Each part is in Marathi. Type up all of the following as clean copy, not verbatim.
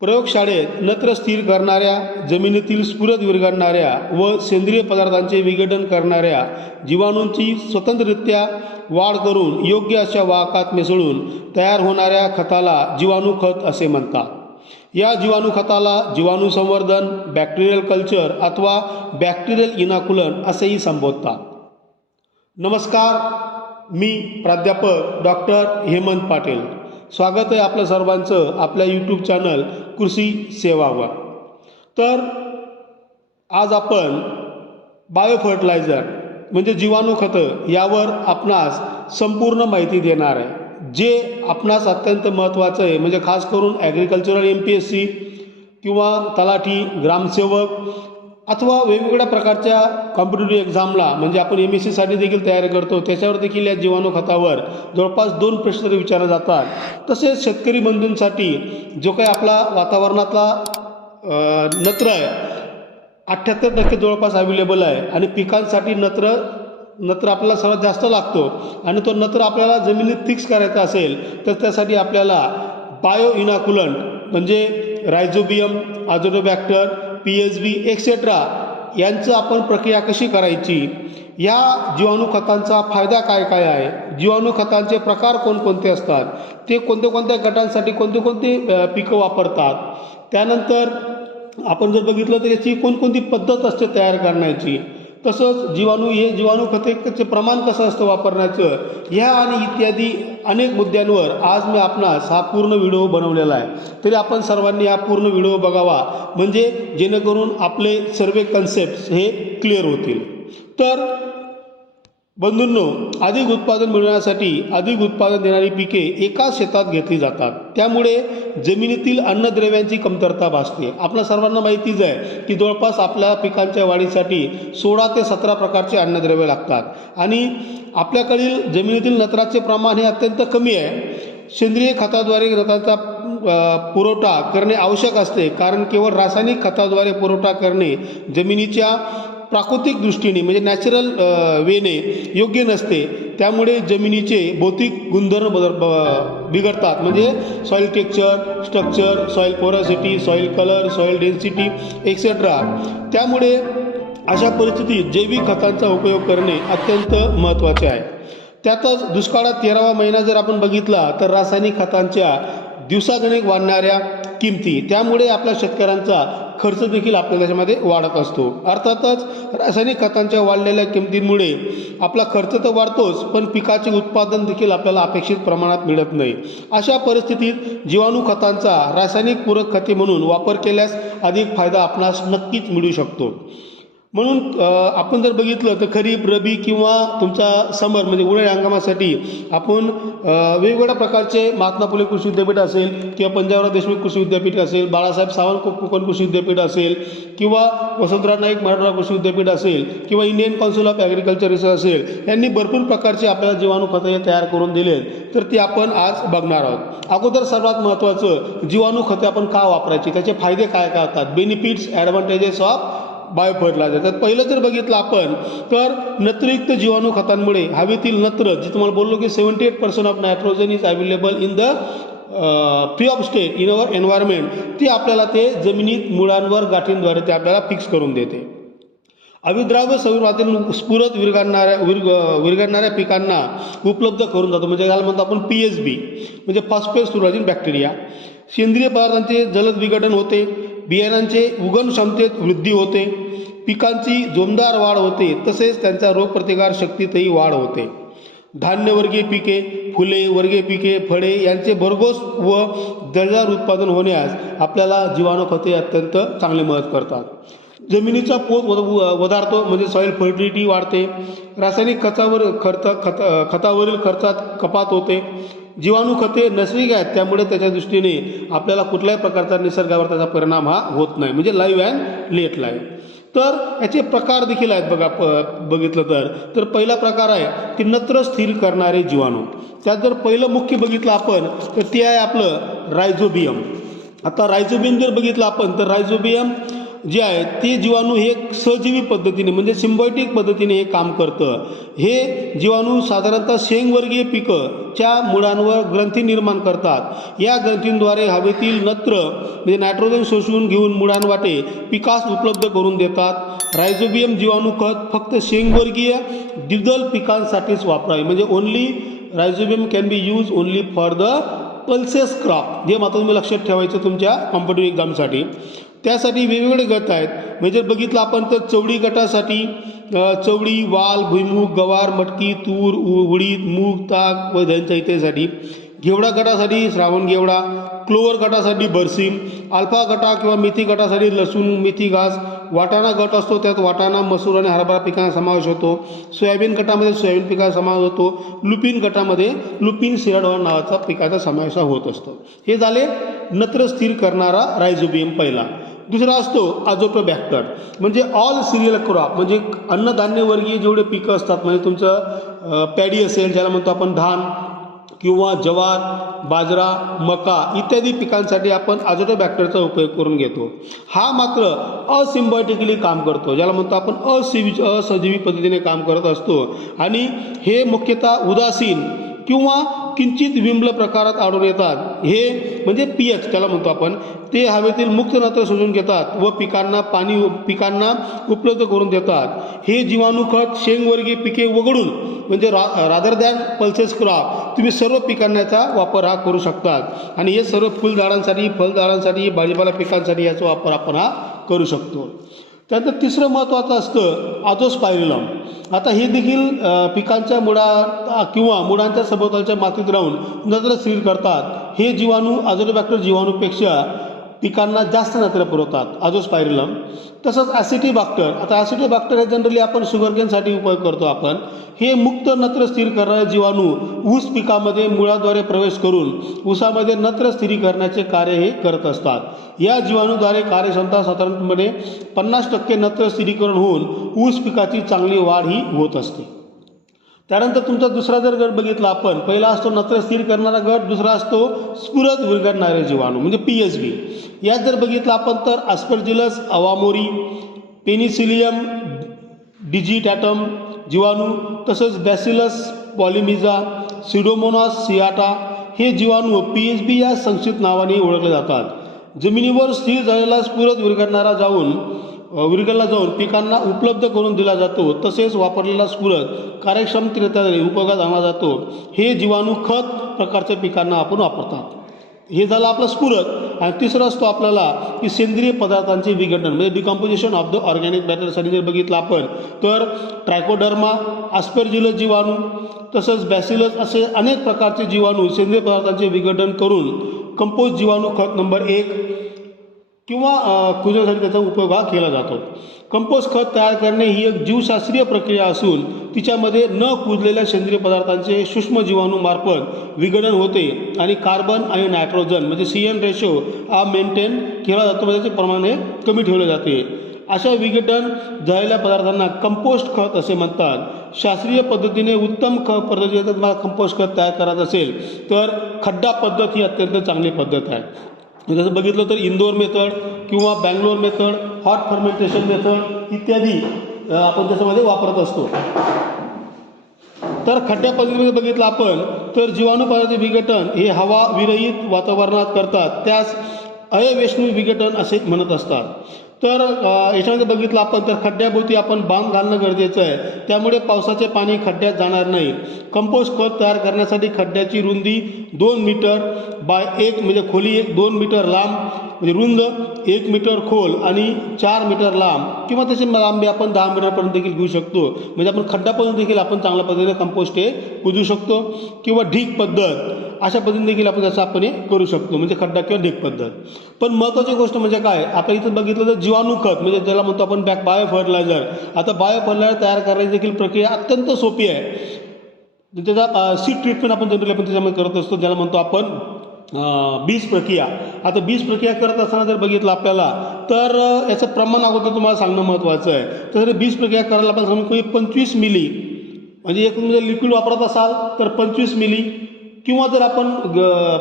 प्रयोगशाळेत नत्र स्थिर करणाऱ्या, जमिनीतील स्फुरद विरघळणाऱ्या व सेंद्रिय पदार्थांचे विघटन करणाऱ्या जीवाणूंची स्वतंत्ररित्या वाढ करून योग्य अशा वाहकात मिसळून तयार होणाऱ्या खताला जीवाणू खत असे म्हणतात. या जीवाणू खताला जीवाणू संवर्धन, बॅक्टेरियल कल्चर अथवा बॅक्टेरियल इनाकुलन असेही संबोधतात. नमस्कार, मी प्राध्यापक डॉक्टर हेमंत पाटील. स्वागत आहे आपल्या सर्वांचं आपल्या यूट्यूब चॅनल कृषी सेवावर. तर आज आपण बायो फर्टिलायझर म्हणजे जीवाणू खतं यावर आपणास संपूर्ण माहिती देणार आहे, जे आपणास अत्यंत महत्त्वाचं आहे. म्हणजे खास करून ॲग्रिकल्चरल MPSC किंवा तलाठी, ग्रामसेवक अथवा वेगवेगळ्या प्रकारच्या कॉम्पिटेटिव्ह एक्झामला म्हणजे आपण MSCसाठी देखील तयारी करतो, त्याच्यावर देखील या जीवाणू खतावर जवळपास 2 प्रश्न विचारले जातात. तसेच शेतकरी बंधूंसाठी जो काही आपला वातावरणातला नत्र आहे 78% जवळपास अवेलेबल आहे आणि पिकांसाठी नत्र आपल्याला सर्वात जास्त लागतो आणि तो नत्र आपल्याला जमिनीत फिक्स करायचा असेल तर त्यासाठी आपल्याला बायो इनाकुलंट म्हणजे रायझोबियम, अझोटोबॅक्टर, PSB एक्सेट्रा यांचं आपण प्रक्रिया कशी करायची, या जीवाणू खतांचा फायदा काय काय आहे, जीवाणू खतांचे प्रकार कोणकोणते असतात, ते कोणत्या गटांसाठी कोणते पिकं वापरतात, त्यानंतर आपण जर बघितलं तर याची कोणकोणती पद्धत असते तयार करण्याची, तसंच जीवाणू खतेचे प्रमाण कसं असतं वापरण्याचं, ह्या आणि इत्यादी अनेक मुद्द्यांवर आज मी आपणास हा पूर्ण व्हिडिओ बनवलेला आहे. तरी आपण सर्वांनी हा पूर्ण व्हिडिओ बघावा, म्हणजे जेणेकरून आपले सर्व कन्सेप्ट हे क्लिअर होतील. तर बंधूंनो, अधिक उत्पादन मिळवण्यासाठी अधिक उत्पादन देणारी पिके एकाच शेतात घेतली जातात. त्यामुळे जमिनीतील अन्नद्रव्यांची कमतरता भासते. आपल्या सर्वांना माहितीच आहे की जवळपास आपल्या पिकांच्या वाढीसाठी 16 ते 17 प्रकारचे अन्नद्रव्य लागतात आणि आपल्याकडील जमिनीतील नत्राचे प्रमाण हे अत्यंत कमी आहे. सेंद्रिय खताद्वारे नत्राचा पुरवठा करणे आवश्यक असते, कारण केवळ रासायनिक खताद्वारे पुरवठा करणे जमिनीच्या प्राकृतिक दृष्टीने म्हणजे नॅचरल वेने योग्य नसते. त्यामुळे जमिनीचे भौतिक गुणधर्म बिघडतात, म्हणजे soil texture, structure, soil porosity, soil colour, soil density etcetera. त्यामुळे अशा परिस्थितीत जैविक खतांचा उपयोग करणे अत्यंत महत्त्वाचे आहे. त्यातच दुष्काळात 13वा महिना जर आपण बघितला तर रासायनिक खतांच्या दिवसागणिक वाढणाऱ्या किमती, त्यामुळे आपल्या शेतकऱ्यांचा खर्च देखील आपल्या त्याच्यामध्ये वाढत असतो. अर्थातच रासायनिक खतांच्या वाढलेल्या किमतींमुळे आपला खर्च तर वाढतोच, पण पिकाचे उत्पादन देखील आपल्याला अपेक्षित प्रमाणात मिळत नाही. अशा परिस्थितीत जीवाणू खतांचा रासायनिक पूरक खते म्हणून वापर केल्यास अधिक फायदा आपणास नक्कीच मिळू शकतो. म्हणून आपण जर बघितलं तर खरीप, रबी किंवा तुमचा समर म्हणजे उन्हाळी हंगामासाठी आपण वेगवेगळ्या प्रकारचे महात्मा फुले कृषी विद्यापीठ असेल किंवा पंजाबराव देशमुख कृषी विद्यापीठ असेल, बाळासाहेब सावंत कोकण कृषी विद्यापीठ असेल किंवा वसंतराव नाईक मराठवाडा कृषी विद्यापीठ असेल किंवा Indian council of agriculture research असेल, यांनी भरपूर प्रकारचे आपल्याला जीवाणू खते तयार करून दिले, तर ती आपण आज बघणार आहोत. अगोदर सर्वात महत्त्वाचं, जीवाणू खते आपण का वापरायची, त्याचे फायदे काय काय होतात, benefits, advantages of bio fertiliser. तर पहिलं जर बघितलं आपण तर नत्रयुक्त जीवाणू खतांमुळे हवेतील नत्र, जे तुम्हाला बोललो की 78% of nitrogen is available in the free of state in our environment, ती आपल्याला ते जमिनीत मुळांवर गाठींद्वारे ते आपल्याला फिक्स करून देते. अविद्राव्य सौरवातून स्फुरद विरघळणाऱ्या पिकांना उपलब्ध करून जातो, म्हणजे याला म्हणतो आपण PSB म्हणजे फॉस्फेट स्टोरेजिंग बॅक्टेरिया. सेंद्रिय पदार्थांचे जलद विघटन होते, बियाणांचे उगम क्षमतेत वृद्धी होते, पिकांची जोमदार वाढ होते, तसेच त्यांच्या रोगप्रतिकार शक्तीतही वाढ होते. धान्यवर्गीय पिके, फुले वर्गीय पिके, फळे यांचे भरघोस व दर्जेदार उत्पादन होण्यास आपल्याला जीवाणू खते अत्यंत चांगले मदत करतात. जमिनीचा पोत वधारतो, म्हणजे सॉईल फर्टिलिटी वाढते. रासायनिक खतावरील खर्चात कपात होते. जीवाणू खते नैसर्गिक आहेत, त्यामुळे त्याच्या दृष्टीने आपल्याला कुठल्याही प्रकारचा निसर्गावर त्याचा परिणाम हा होत नाही, म्हणजे लाईव्ह अँड लेट लाईव्ह. तर याचे प्रकार देखील आहेत बघितलं तर पहिला प्रकार आहे की नत्र स्थिर करणारे जीवाणू. त्यात जर पहिलं मुख्य बघितलं आपण तर ते आहे आपलं रायझोबियम. आता रायझोबियम जर बघितलं आपण तर रायझोबियम जे आहे ते जीवाणू हे सहजीवी पद्धतीने म्हणजे सिम्बायोटिक पद्धतीने हे काम करतं. हे जीवाणू साधारणतः शेंगवर्गीय पिकंच्या मुळांवर ग्रंथी निर्माण करतात. या ग्रंथींद्वारे हवेतील नत्र म्हणजे नायट्रोजन शोषून घेऊन मुळांवाटे पिकास उपलब्ध करून देतात. रायझोबियम जीवाणू खत फक्त शेंगवर्गीय द्विदल पिकांसाठीच वापरावे म्हणजे only rhizobium can be use only for the pulses crop. हे मात्र तुम्ही लक्षात ठेवायचं तुमच्या कॉम्पिटिटिव्ह एक्झामसाठी. त्यासाठी वेगवेगळे गट आहेत. म्हणजे जर बघितलं आपण तर चवडी गटासाठी चवडी, वाल, भुईमूग, गवार, मटकी, तूर, उडीद, मूग, ताक व धनच्या इत्यादीसाठी. घेवडा गटासाठी श्रावण घेवडा, क्लोवर गटासाठी बरसीम, अल्फा गटा किंवा मेथी गटासाठी लसूण, मेथी घास, वाटाणा गट असतो त्यात वाटाणा, मसूर आणि हरभरा पिकांचा समावेश होतो. सोयाबीन गटामध्ये सोयाबीन पिकाचा समावेश होतो. लुपिन गटामध्ये लुपिन सिराडॉन नावाचा पिकाचा समावेश होत असतो. हे झाले नत्र स्थिर करणारा रायझोबियम पहिला. दुसरा असतो अझोटोबॅक्टर म्हणजे ऑल सिरियल क्रॉप म्हणजे अन्नधान्यवर्गीय जेवढे पिकं असतात म्हणजे तुमचं पॅडी असेल ज्याला म्हणतो आपण धान किंवा ज्वार, बाजरा, मका इत्यादी पिकांसाठी आपण अझोटोबॅक्टरचा उपयोग करून घेतो. हा मात्र असिम्बायोटिकली काम करतो ज्याला म्हणतो आपण असजीवी पद्धतीने काम करत असतो आणि हे मुख्यतः उदासीन किंवा किंचित विम्ल प्रकारात आढळून येतात. हे म्हणजे पीएच त्याला म्हणतो आपण. ते हवेतील मुक्त नत्र शोषून घेतात व पिकांना उपलब्ध करून देतात. हे जीवाणू खत शेंगवर्गीय पिके वगळून म्हणजे रादर दॅन पल्सेस क्रॉप तुम्ही सर्व पिकांचा वापर हा करू शकतात आणि हे सर्व फुलझाडांसाठी, फळझाडांसाठी, भाजीपाला पिकांसाठी याचा वापर आपण हा करू शकतो. त्यानंतर तिसरं महत्त्वाचं असतं अझोस्पायरिलम. आता हे देखील पिकांच्या किंवा मुळांच्या सभोवतालच्या मातीत राहून नत्र स्थिर करतात. हे जीवाणू अझोटोबॅक्टर जीवाणूपेक्षा पिकांना जास्त नत्र पुरवतात अझोस्पायरिलम. तसंच ॲसिटिबॅक्टर. आता ॲसिटिबॅक्टर हे जनरली आपण शुगरकेनसाठी उपयोग करतो आपण. हे मुक्त नत्र स्थिर करणारे जीवाणू ऊस पिकामध्ये मुळाद्वारे प्रवेश करून ऊसामध्ये नत्र स्थिरीकरणाचे कार्य हे करत असतात. या जीवाणूद्वारे कार्यक्षमता साधारणपणे 50% नत्र स्थिरीकरण होऊन ऊस पिकाची चांगली वाढ ही होत असते. त्यानंतर तुमचा दुसरा जर गट बघितला आपण पहिला असतो नत्र स्थिर करणारा गट, दुसरा असतो स्फुरद विरघळणारे जीवाणू म्हणजे PSB. यात जर बघितलं आपण तर अस्परजिलस अवामोरी, पेनिसिलियम डिजिटॅटम जीवाणू तसंच बॅसिलस पॉलिमिजा, सिडोमोनास सियाटा हे जीवाणू PSB या संक्षिप्त नावाने ओळखले जातात. जमिनीवर स्थिर झालेला स्फुरद विरघळला जाऊन पिकांना उपलब्ध करून दिला जातो. तसेच वापरलेला स्फुरद कार्यक्षमतेने उपयोगात आणला जातो. हे जीवाणू खत प्रकारच्या पिकांना आपण वापरतात. हे झालं आपलं स्फुरद. आणि तिसरं असतो आपल्याला की सेंद्रिय पदार्थांचे विघटन म्हणजे डिकॉम्पोजिशन ऑफ द ऑर्गॅनिक मॅटरसाठी जर बघितलं आपण तर ट्रायकोडर्मा, अस्परजिलस जीवाणू तसंच बॅसिलस असे अनेक प्रकारचे जीवाणू सेंद्रिय पदार्थांचे विघटन करून कंपोस्ट जीवाणू खत नंबर 1 किंवा कुजण्यासाठी त्याचा उपयोग हा केला जातो. कंपोस्ट खत तयार करणे ही एक जीवशास्त्रीय प्रक्रिया असून तिच्यामध्ये न कुजलेल्या सेंद्रिय पदार्थांचे सूक्ष्म जीवाणूमार्फत विघटन होते आणि कार्बन आणि नायट्रोजन म्हणजे CN रेशो हा मेंटेन केला जातो म्हणजे त्याचे प्रमाण हे कमी ठेवले जाते. अशा विघटन झालेल्या पदार्थांना कंपोस्ट खत असे म्हणतात. शास्त्रीय पद्धतीने उत्तम पद्धतीने जर तुम्हाला कंपोस्ट खत तयार करायचं असेल तर खड्डा पद्धत ही अत्यंत चांगली पद्धत आहे. जसं बघितलं तर इंदोर मेथड किंवा Bangalore method, hot fermentation method इत्यादी आपण त्याच्यामध्ये वापरत असतो. तर खड्ड्या पद्धतीमध्ये बघितलं आपण तर जीवाणू पदार्थाचे विघटन हे हवा विरहित वातावरणात करतात. त्यास अयवेष्णू विघटन असे म्हणत असतात. तर याच्यामध्ये बघितलं आपण तर खड्ड्याभोवती आपण बांध घालणं गरजेचं आहे. त्यामुळे पावसाचे पाणी खड्ड्यात जाणार नाही. कंपोस्ट खत तयार करण्यासाठी खड्ड्याची रुंदी 2 मीटर बाय 1 म्हणजे खोली 2 मीटर लांब म्हणजे रुंद 1 मीटर खोल आणि 4 मीटर लांब किंवा त्याची लांबी आपण 10 मीटरपर्यंत देखील घेऊ शकतो. म्हणजे आपण खड्ड्यापासून देखील आपण चांगल्या पद्धतीने कंपोस्ट हे कुजू शकतो किंवा ढीक पद्धत अशा पद्धतीने देखील आपण त्याचं आपण हे करू शकतो म्हणजे खड्डा किंवा ढीक पद्धत. पण महत्त्वाची गोष्ट म्हणजे काय आता इथं बघितलं तर जीवाणू खत म्हणजे ज्याला म्हणतो आपण बायो फर्टिलायझर. आता बायो फर्टिलायझर तयार करण्याची देखील प्रक्रिया अत्यंत सोपी आहे. त्याचा सीड ट्रीटमेंट आपण जनरली आपण त्याच्यामध्ये करत असतो ज्याला म्हणतो आपण बीज प्रक्रिया. आता बीज प्रक्रिया करत असताना जर बघितलं आपल्याला तर याचं प्रमाण अगोदर तुम्हाला सांगणं महत्त्वाचं आहे. तर बीज प्रक्रिया करायला आपण सांगू 25 मिली म्हणजे एक म्हणजे लिक्विड वापरत असाल तर 25 मिली किंवा जर आपण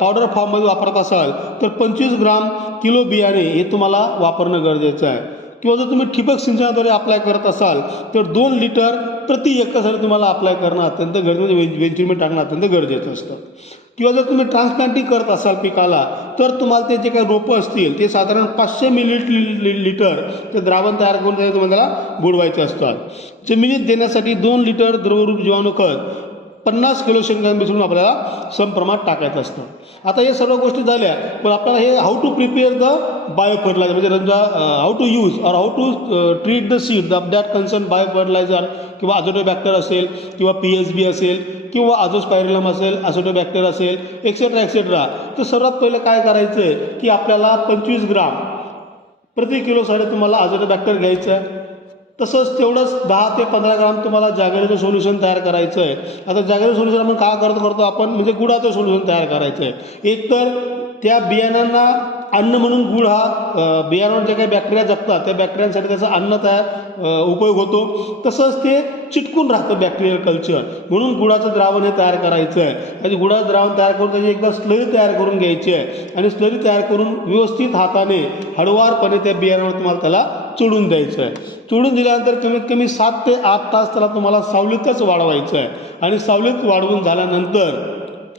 पावडर फॉर्ममध्ये वापरत असाल तर 25 ग्राम किलो बियाणे हे तुम्हाला वापरणं गरजेचं आहे. किंवा जर तुम्ही ठिबक सिंचनाद्वारे अप्लाय करत असाल तर 2 लिटर प्रति एकरसाठी तुम्हाला अप्लाय करणं अत्यंत गरजेचं, वेंचुरमेंट टाकणं अत्यंत गरजेचं असतं. किंवा जर तुम्ही ट्रान्सप्लांटिंग करत असाल पिकाला तर तुम्हाला ते जे काही रोपं असतील ते साधारण 500 मिलीलिटर ते द्रावण तयार करून तुम्हाला बुडवायचे असतात. जमिनीत देण्यासाठी 2 लिटर द्रवरूप जीवाणू खत 50 किलो शेणखत मिसळून आपल्याला समप्रमाणात टाकायचं असतं. आता हे सर्व गोष्टी झाल्या, पण आपल्याला हे how to prepare the bio fertiliser म्हणजे हाऊ टू यूज और how to treat the seed that concern bio fertiliser किंवा अझोटोबॅक्टर असेल किंवा PSB असेल किंवा अझोस्पायरिलम असेल, अझोटोबॅक्टर असेल, एक्सेट्रा एक्सेट्रा. तर सर्वात पहिलं काय करायचं आहे की आपल्याला 25 ग्राम प्रति किलोसाठी तुम्हाला अझोटोबॅक्टर घ्यायचं आहे. तसंच तेवढंच 10 ते 15 ग्राम तुम्हाला जागेचं सोल्युशन तयार करायचं आहे. आता जागेचं सोल्युशन आपण काय करतो आपण म्हणजे गुळाचं सोल्युशन तयार करायचं आहे. एकतर त्या बियाणांना अन्न म्हणून गुळ हा बियाणावर जे काही बॅक्टेरिया जगतात त्या बॅक्टेरियांसाठी त्याचा अन्न उपयोग होतो. तसंच ते चिटकून राहतं बॅक्टेरियल कल्चर, म्हणून गुळाचं द्रावण हे तयार करायचं आहे. आणि गुळाचं द्रावण तयार करून त्याची एकदा स्लरी तयार करून घ्यायची आहे आणि स्लरी तयार करून व्यवस्थित हाताने हळुवारपणे त्या बियाणावर तुम्हाला त्याला चोडून द्यायचं आहे. चोडून दिल्यानंतर कमीत कमी 7 ते 8 तास त्याला तुम्हाला सावलीतच वाढवायचं आहे. आणि सावलीत वाढवून झाल्यानंतर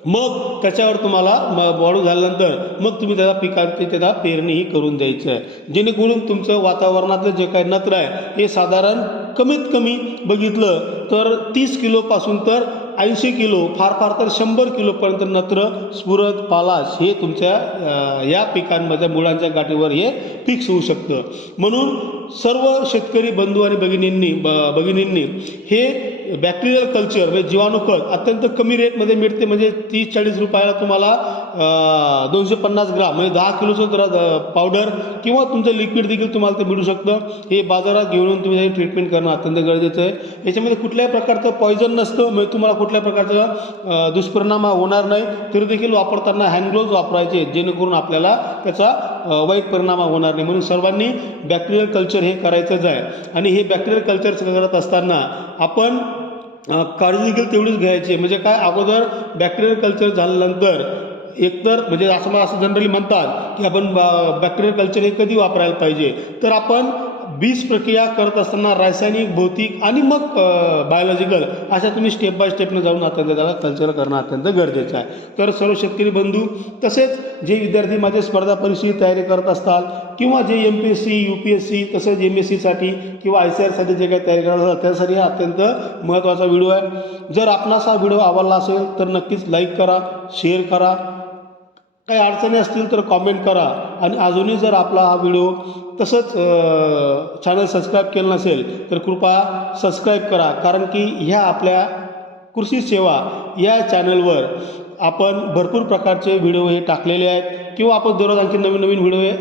मग त्याच्यावर तुम्हाला वाढू झाल्यानंतर मग तुम्ही त्याला पिकाची त्याला पेरणीही करून द्यायचं आहे. जेणेकरून तुमचं वातावरणातलं जे काही नत्र आहे हे साधारण कमीत कमी बघितलं तर 30 किलोपासून तर 80 किलो, फार फार तर 100 किलोपर्यंत नत्र, स्फुरद, पालाश हे तुमच्या या पिकांमध्ये मुळांच्या गाठीवर हे फिक्स होऊ शकतं. म्हणून सर्व शेतकरी बंधू आणि भगिनींनी हे बॅक्टेरियल कल्चर म्हणजे जीवाणू खत अत्यंत कमी रेटमध्ये मिळते. म्हणजे 30-40 रुपयाला तुम्हाला 250 ग्राम म्हणजे 10 किलोचं पावडर किंवा तुमचं लिक्विड देखील तुम्हाला ते मिळू शकतं. हे बाजारात घेऊन तुम्ही ट्रीटमेंट करणं अत्यंत गरजेचं आहे. याच्यामध्ये कुठल्याही प्रकारचं पॉयझन नसतं, म्हणजे तुम्हाला कुठल्या प्रकारचा दुष्परिणाम होणार नाही. तरी देखील वापरताना हँडग्लोव्ज वापरायचे जेणेकरून आपल्याला त्याचा वाईट परिणाम होणार नाही. म्हणून सर्वांनी बॅक्टेरियल कल्चर हे करायचंच आहे. आणि हे बॅक्टेरियल कल्चर करत असताना आपण काळजी देखील तेवढीच घ्यायची. म्हणजे काय, अगोदर बॅक्टेरियल कल्चर झाल्यानंतर एकतर म्हणजे असं जनरली म्हणतात की आपण बॅक्टेरियल कल्चर हे कधी वापरायला पाहिजे, तर आपण बीज प्रक्रिया करत असताना रासायनिक, भौतिक आणि मग बायोलॉजिकल अशा तुम्ही स्टेप बाय स्टेपनं जाऊन अत्यंत त्याला कल्चर करणं अत्यंत गरजेचं आहे. तर सर्व शेतकरी बंधू तसेच जे विद्यार्थी माझे स्पर्धा परीक्षेची तयारी करत असतात किंवा जे MPSC, UPSC तसेच MSCसाठी किंवा ICARसाठी जे काही तयारी करत असतात त्यासाठी हा अत्यंत महत्त्वाचा व्हिडिओ आहे. जर आपणास हा व्हिडिओ आवडला असेल तर नक्कीच लाईक करा, शेअर करा. काही अडचणी असतील तर कॉमेंट करा. आणि अजूनही जर आपला हा व्हिडिओ तसंच चॅनल सबस्क्राईब केलं नसेल तर कृपया सबस्क्राईब करा. कारण की ह्या आपल्या कृषी सेवा या चॅनलवर आपण भरपूर प्रकारचे व्हिडिओ हे टाकलेले आहेत किंवा आपण दररोज आणखी नवीन नवीन व्हिडिओ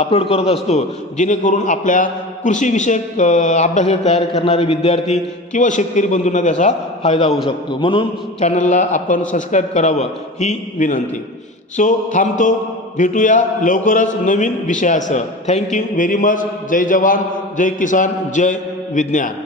अपलोड करत असतो, जेणेकरून आपल्या कृषीविषयक अभ्यास तयार करणारे विद्यार्थी किंवा शेतकरी बंधूंना त्याचा फायदा होऊ शकतो. म्हणून चॅनलला आपण सबस्क्राईब करावं ही विनंती. सो थांबतो, भेटूया लवकरच नवीन विषयासह. Thank you very much. जय जवान, जय किसान, जय विज्ञान.